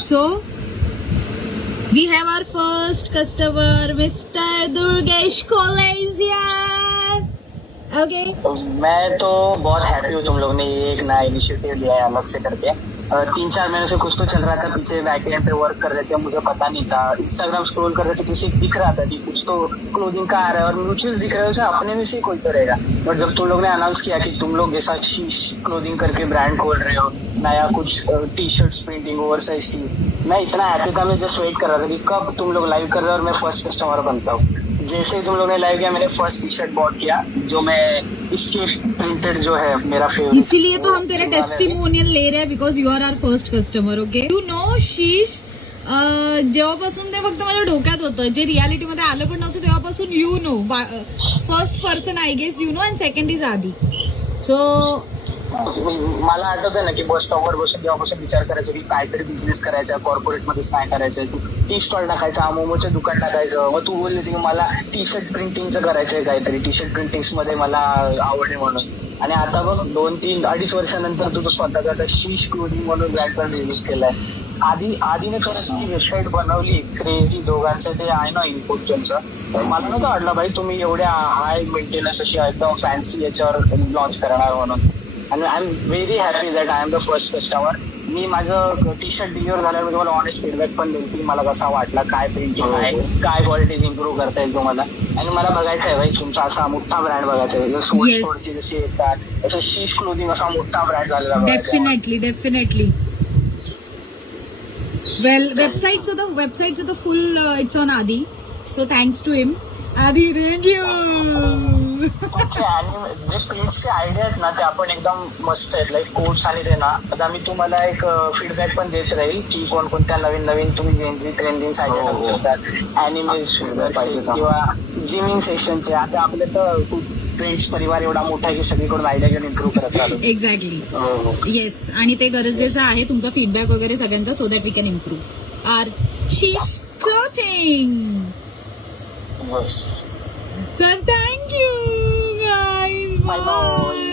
So we have our first customer, Mr. Durgesh College here. Okay. मैं तो बहुत happy हूँ तुम लोग ने ये एक नया इनिशिएटिव लिया है अलग से करके। 3-4 महीने से कुछ तो चल रहा था, पीछे बैकएंड पे वर्क कर रहे थे, मुझे पता नहीं था। इंस्टाग्राम स्क्रॉल कर रहे थे, किसी दिख रहा था कि कुछ तो क्लोथिंग का आ रहा है और म्यूचुअल दिख रहा है, उसे अपने में से कोई तो रहेगा। बट जब तुम लोग ने अनाउंस किया कि तुम लोग ऐसा शीश क्लोथिंग करके ब्रांड खोल रहे हो, नया कुछ T shirt printing over size T, मैं इतना हैप्पी था। मैं जस्ट वेट कर रहा था कि कब तुम लोग लाइव कर रहे हो और मैं फर्स्ट कस्टमर बनता हूँ। जैसे ही तुम लोग ने लाइव किया, मैंने फर्स्ट टी शर्ट बॉट किया, जो मैं इसके प्रिंटेड जो है मेरा फेवरेट। इसीलिए तो हम तेरा टेस्टिमोनियल ले रहे हैं, because you are our first customer. Okay, you know शीश, जेव्हापासून ते फक्त माझ्या डोक्यात होतं, जे रियालिटी मध्ये आलं पण नव्हतं तेव्हापासून you know first person I guess you know and second is Aadi. So मला आठवतंय ना की बस स्टॉपवर बसून तेव्हापासून विचार करायचो की काहीतरी बिझनेस करायचा, कॉर्पोरेट मध्येच काय करायचंय, टी स्टॉल टाकायचा, मोमोचं दुकान टाकायचं. मग तू बोलली होती की मला टी शर्ट प्रिंटिंगचं करायचंय काहीतरी, टी शर्ट प्रिंटिंग मध्ये मला आवड आहे म्हणून. आणि आता बघ 2-3-2.5 वर्षानंतर तू स्वतःचा आता शीश क्लोथिंग म्हणून ब्रँड पण रिलीज केलाय. आधीने खरंच ती वेबसाईट बनवली क्रेझी, दोघांचं ते आहे ना इनपुट त्यांचं. मला नव्हतं वाटलं भाई तुम्ही एवढ्या हाय मेंटेनन्स अशी एकदम फॅन्सी याच्यावर लॉन्च करणार म्हणून. आणि I am very happy that I am the first customer. मी माझं टी शर्ट डिलिव्हर झाल्यावर मी तुम्हाला ऑनेस्ट फीडबॅक पण देईल की मला कसा वाटला, काय प्रिंटिंग आहे, काय क्वालिटीज इम्प्रूव्ह करता येईल तुम्हाला. आणि मला बघायचं आहे भाई तुमचा असा मोठा ब्रँड बघायचा आहे, स्पोर्ट्सची जशी येतात असं शीश क्लोथिंग असा मोठा ब्रँड झालेला. डेफिनेटली. वेल, वेबसाईटचं तर फुल इट्स ऑन आदी. सो थँक्स टू हिम. आदी, थँक यू. जे प्रिंटचे आयडिया आहेत ना ते आपण एकदम मस्त आहेत, लाईक कोट्स आणि ते ना. आता मी तुम्हाला एक फीडबॅक पण देत राहील की कोणकोणत्या नवीन तुम्ही जेनजी ट्रेंडिंग आयडिया टाकू शकतात, अॅनिमेशन किंवा जिमिंग सेशनचे. आता आपले तर ट्रेंड्स परिवार एवढा मोठा आहे की सगळीकडून आयडिया घेऊन इम्प्रूव्ह करत राहतो. एक्झॅक्टली. येस, आणि ते गरजेचं आहे तुमचा फीडबॅक वगैरे सगळ्यांचा, so that we can improve our Sheesh clothing. Sir thank you guys. Bye bye.